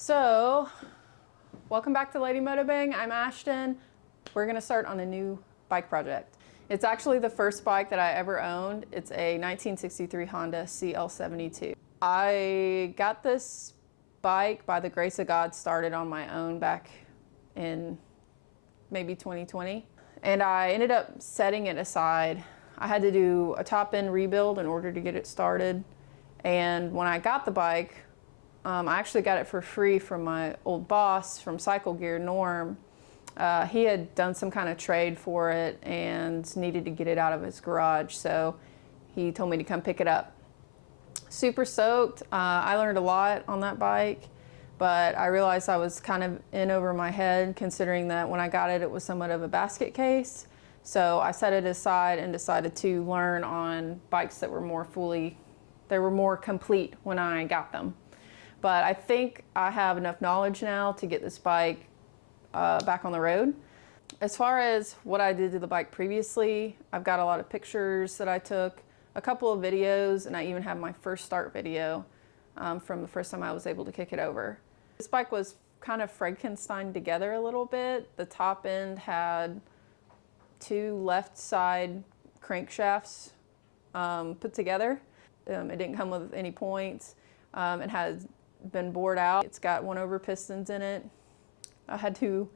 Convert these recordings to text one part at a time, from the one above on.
So, welcome back to Lady Motobang. I'm Ashton. We're gonna start on a new bike project. It's actually the first bike that I ever owned. It's a 1963 Honda CL72. I got this bike by the grace of God, started on my own back in maybe 2020. And I ended up setting it aside. I had to do a top end rebuild in order to get it started. And when I got the bike, I actually got it for free from my old boss from Cycle Gear, Norm. He had done some kind of trade for it and needed to get it out of his garage, so he told me to come pick it up. Super stoked. I learned a lot on that bike, but I realized I was kind of in over my head, considering that when I got it, it was somewhat of a basket case. So I set it aside and decided to learn on bikes that were more complete when I got them. But I think I have enough knowledge now to get this bike back on the road. As far as what I did to the bike previously, I've got a lot of pictures that I took, a couple of videos, and I even have my first start video from the first time I was able to kick it over. This bike was kind of Frankenstein together a little bit. The top end had two left side crankshafts put together. It didn't come with any points. It had been bored out. It's got 1-over pistons in it. I had to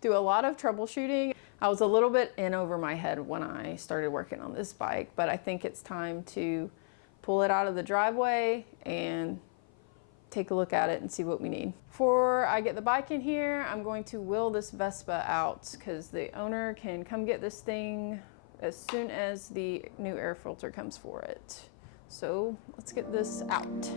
do a lot of troubleshooting. I was a little bit in over my head when I started working on this bike, but I think it's time to pull it out of the driveway and take a look at it and see what we need. Before I get the bike in here, I'm going to wheel this Vespa out because the owner can come get this thing as soon as the new air filter comes for it. So let's get this out.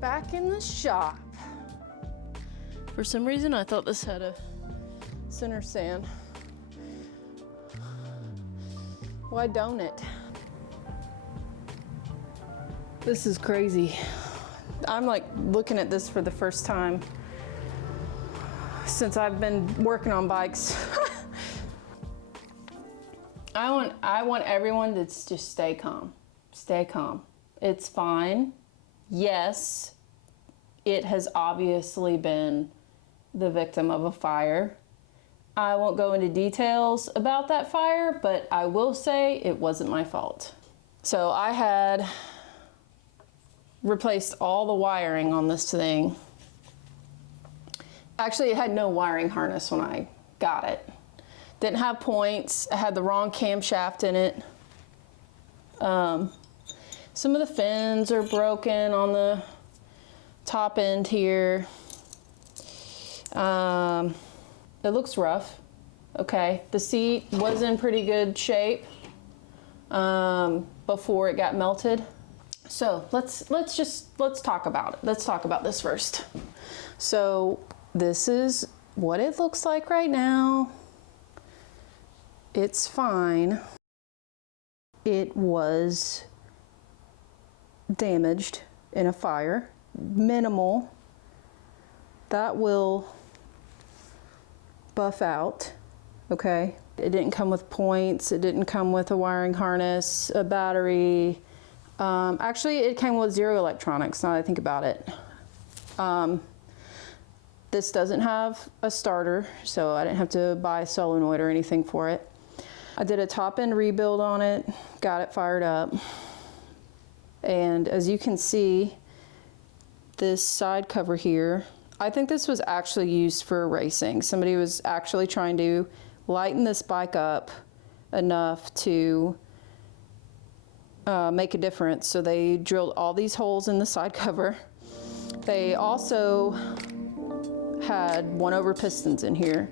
Back in the shop. For some reason, I thought this had a center stand. Why don't it? This is crazy. I'm like looking at this for the first time since I've been working on bikes. I want everyone to just stay calm. Stay calm. It's fine. Yes, it has obviously been the victim of a fire. I won't go into details about that fire, but I will say it wasn't my fault. So I had replaced all the wiring on this thing. Actually, it had no wiring harness when I got it. Didn't have points. I had the wrong camshaft in it. Some of the fins are broken on the top end here. It looks rough. Okay, the seat was in pretty good shape before it got melted. So let's talk about it. Let's talk about this first. So this is what it looks like right now. It's fine. It was damaged in a fire, minimal. That will buff out, okay? It didn't come with points, it didn't come with a wiring harness, a battery. Actually, it came with 0 electronics, now that I think about it. This doesn't have a starter, so I didn't have to buy a solenoid or anything for it. I did a top end rebuild on it, got it fired up. And as you can see, this side cover here, I think this was actually used for racing. Somebody was actually trying to lighten this bike up enough to make a difference. So they drilled all these holes in the side cover. They also had 1/over pistons in here.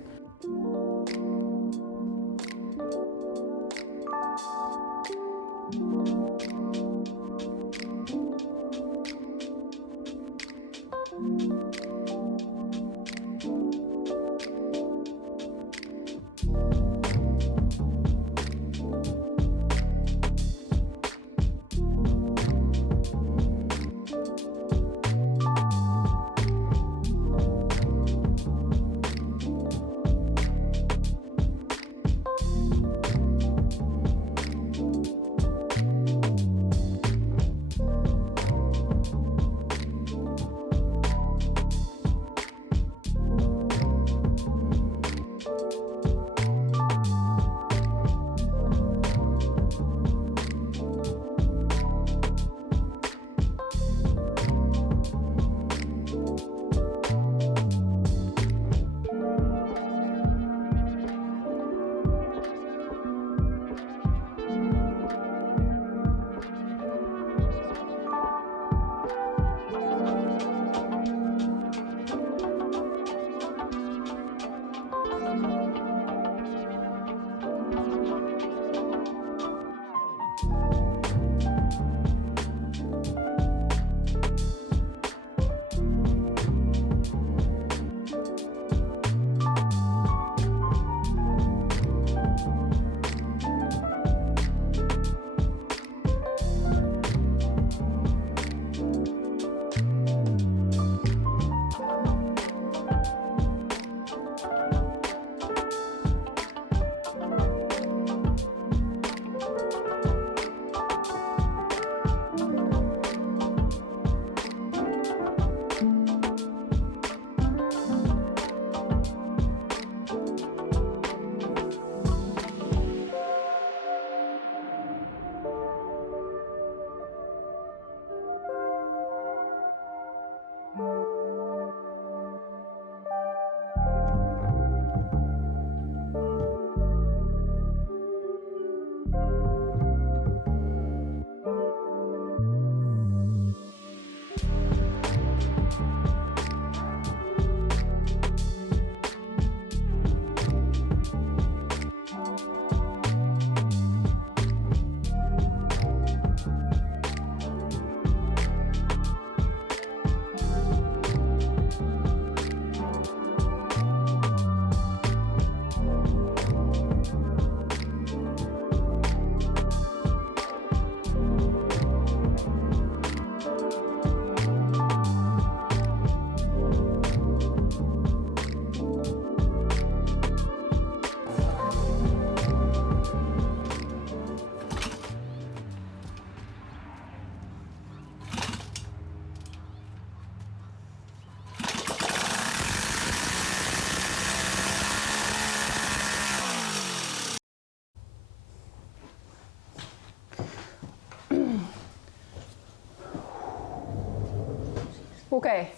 Okay,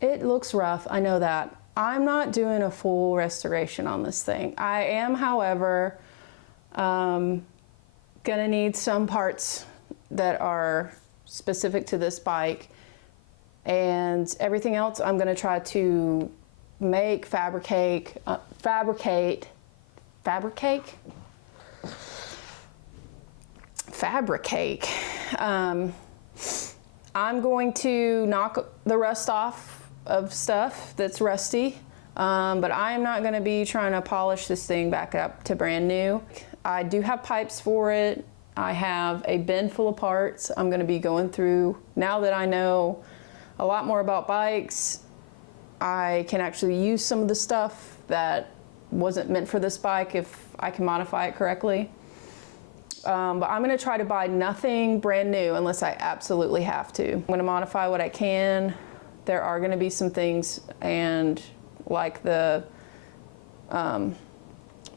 it looks rough, I know that. I'm not doing a full restoration on this thing. I am, however, gonna need some parts that are specific to this bike, and everything else I'm gonna try to make, fabricate. I'm going to knock the rust off of stuff that's rusty, but I'm not going to be trying to polish this thing back up to brand new. I do have pipes for it. I have a bin full of parts I'm going to be going through. Now that I know a lot more about bikes, I can actually use some of the stuff that wasn't meant for this bike if I can modify it correctly. But I'm going to try to buy nothing brand new unless I absolutely have to. I'm going to modify what I can. There are going to be some things, and like the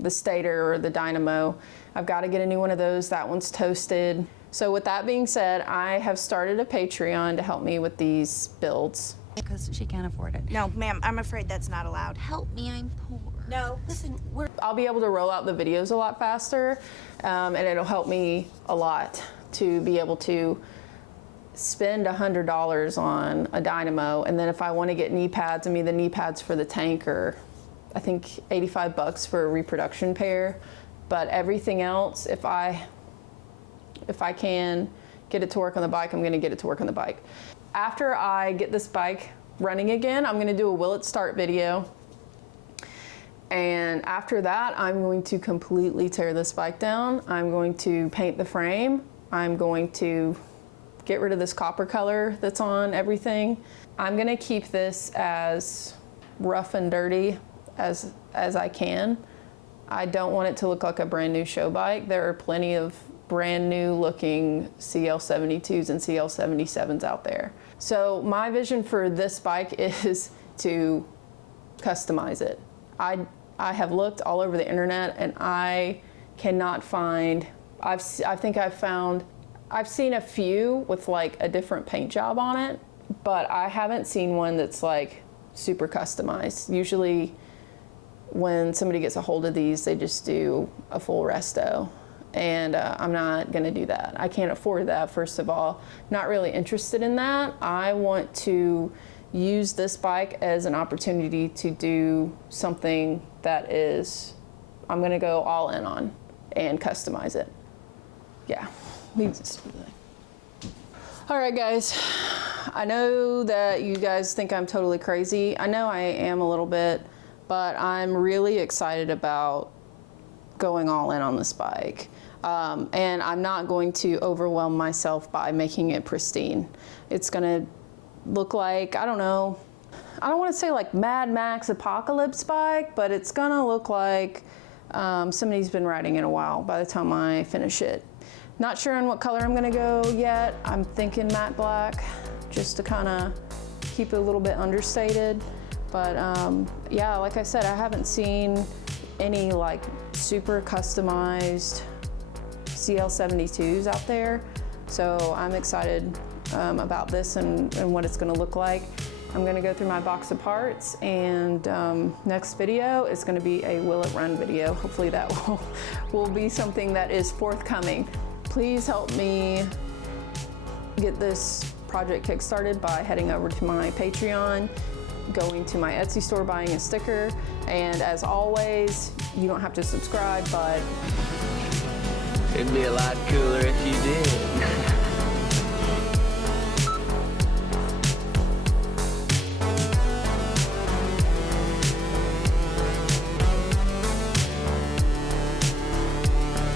stator or the dynamo, I've got to get a new one of those. That one's toasted. So with that being said, I have started a Patreon to help me with these builds. Because she can't afford it. No, ma'am, I'm afraid that's not allowed. Help me, I'm poor. No. Listen, I'll be able to roll out the videos a lot faster, and it'll help me a lot to be able to spend $100 on a dynamo, and then if I want to get knee pads, I mean the knee pads for the tank are, I think, 85 bucks for a reproduction pair. But everything else, if I can get it to work on the bike, I'm going to get it to work on the bike. After I get this bike running again, I'm going to do a will it start video. And after that, I'm going to completely tear this bike down. I'm going to paint the frame. I'm going to get rid of this copper color that's on everything. I'm going to keep this as rough and dirty as I can. I don't want it to look like a brand new show bike. There are plenty of brand new looking CL72s and CL77s out there. So my vision for this bike is to customize it. I have looked all over the internet and I cannot find, I've seen a few with like a different paint job on it, but I haven't seen one that's like super customized. Usually when somebody gets a hold of these, they just do a full resto. And I'm not gonna do that. I can't afford that, first of all. Not really interested in that. I want to use this bike as an opportunity to do something that is, I'm gonna go all in on and customize it. Yeah. All right, guys. I know that you guys think I'm totally crazy. I know I am a little bit, but I'm really excited about going all in on this bike. And I'm not going to overwhelm myself by making it pristine. It's gonna look like, I don't know, I don't want to say like Mad Max apocalypse bike, but it's gonna look like somebody's been riding it a while by the time I finish it. Not sure on what color I'm gonna go yet. I'm thinking matte black, just to kind of keep it a little bit understated. But yeah, like I said, I haven't seen any like super customized CL72s out there. So I'm excited about this and what it's gonna look like. I'm gonna go through my box of parts, and next video is gonna be a will it run video. Hopefully that will be something that is forthcoming. Please help me get this project kickstarted by heading over to my Patreon, going to my Etsy store, buying a sticker, and as always, you don't have to subscribe, but it'd be a lot cooler if you did.